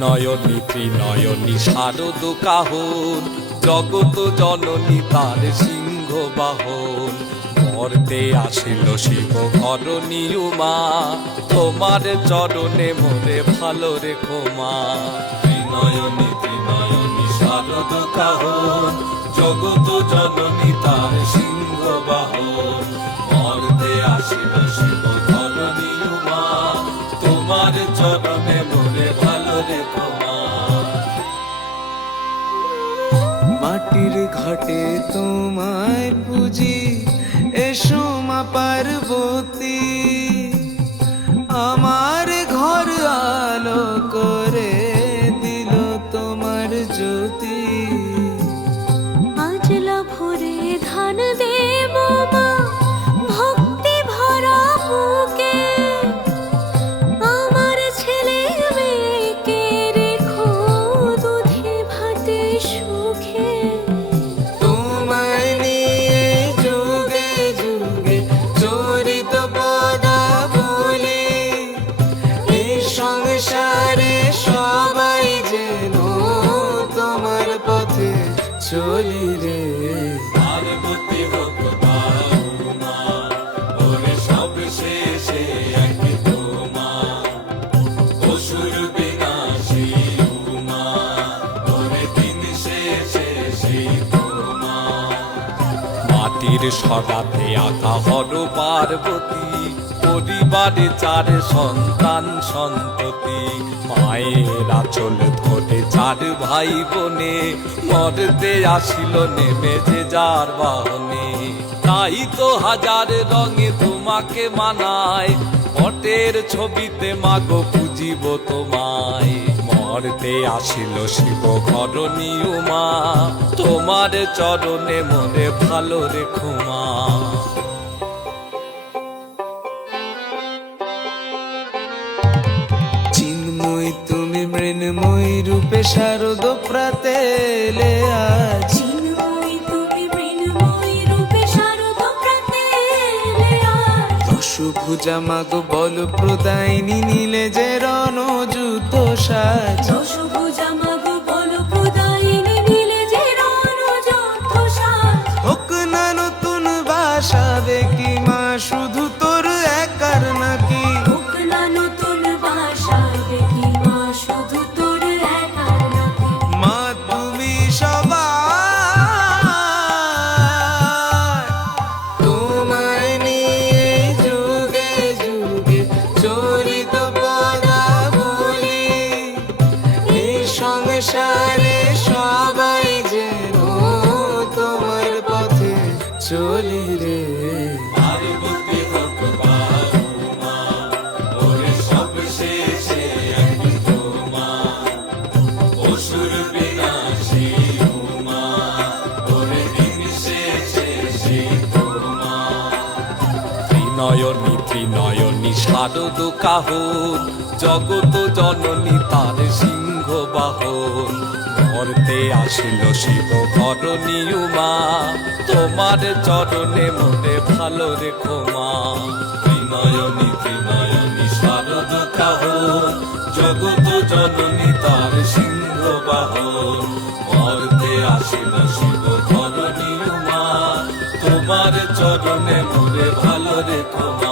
ত্রিনয়নী ত্রিনয়নী শারদ কাহন, জগত জননী তার সিংহ বাহন। মর্তে আসিল শিব ঘরণী উমা, তোমার চরণে মোরে ভালো রেখো মা। ত্রিনয়নী ত্রিনয়নী শারদ কাহন, জগত জননী তার সিংহ বাহন। মর্তে আসিল শিব ঘরণী উমা, তোমার চরণে মোরে ভালো রেখো মা। মাটির ঘাটে তোমায় পুজি, এসো মা পার্বতী। আমার ঘর আলো করে দিল তোমার জ্যোতি। আজলা ভোরে ধান দেব মা, ভক্তি ভরা বুকে। আমার ছেলে মেয়েকে রেখো দুধে ভাতে সুখে। তোমায় নিয়ে যুগে যুগে চরিত পদাবলী, এই সংসারে সবাই যেন তোমার পথে চলি রে। পার্বতী হোক বা উমা, ওরে সব শেষে একই তোমা। অসুর বিনাশী উমা, ওরে দিন শেষে সেই তোমা। মাটির সরাতে আঁকা হর পার্বতী, পরিবারে চার সন্তান সন্ততি। মায়ের আঁচল ধরে চার ভাই বোনে, মর্তে আসিল নেমে যে যার বাহনে। তাই তো হাজার রঙে তোমাকে মানায়, পটের ছবিতে মাগো পুজিব তোমায়। মর্তে আসিল শিব ঘরণী উমা, তোমার চরণে মনে ভালো রেখো মা। চিন্ময় তুমি মৃন্ময় রূপে শারদ প্রাতে এলে আজ। চিন্ময়ী তুমি মৃন্ময়ী রূপে শারদ প্রাতে এলে আজ। দশভুজা মাগো বল প্রদায়িনী নীলে যে রণযুদ্ধ সাজ। দশভুজা মাগো বল প্রদায়িনী নীলে যে রণযুদ্ধ সাজ। হোক না নতুন বাসাবে কি মা, শুধু তোর একার নাকি। হোক না নতুন বাসা দেখি মা, শুধু তোর একার নাকি। মা তুমি সবাই, তোমায় নিয়ে যুগে যুগে চরিত পদাবলী, এই সংসারে সবাই যেন তোমার পথে চলি রে। পার্বতী হোক বা উমা, ওরে সব শেষে একই তোমা। অসুর বিনাশী উমা, ওরে দিন শেষে সেই তোমা। ত্রিনয়নী ত্রিনয়নী শারদ কাহন, জগত জননী তার সিংহ বাহন। মর্তে আসিল শিব ঘরণী উমা, তোমার চরণে মনে ভালো রেখো মা। ত্রিনয়নী ত্রিনয়নী শারদ কাহন, জগত জননী তার সিংহ বাহন। মর্তে আসিল শিব ঘরণী উমা, তোমার চরণে মনে ভালো রেখো মা।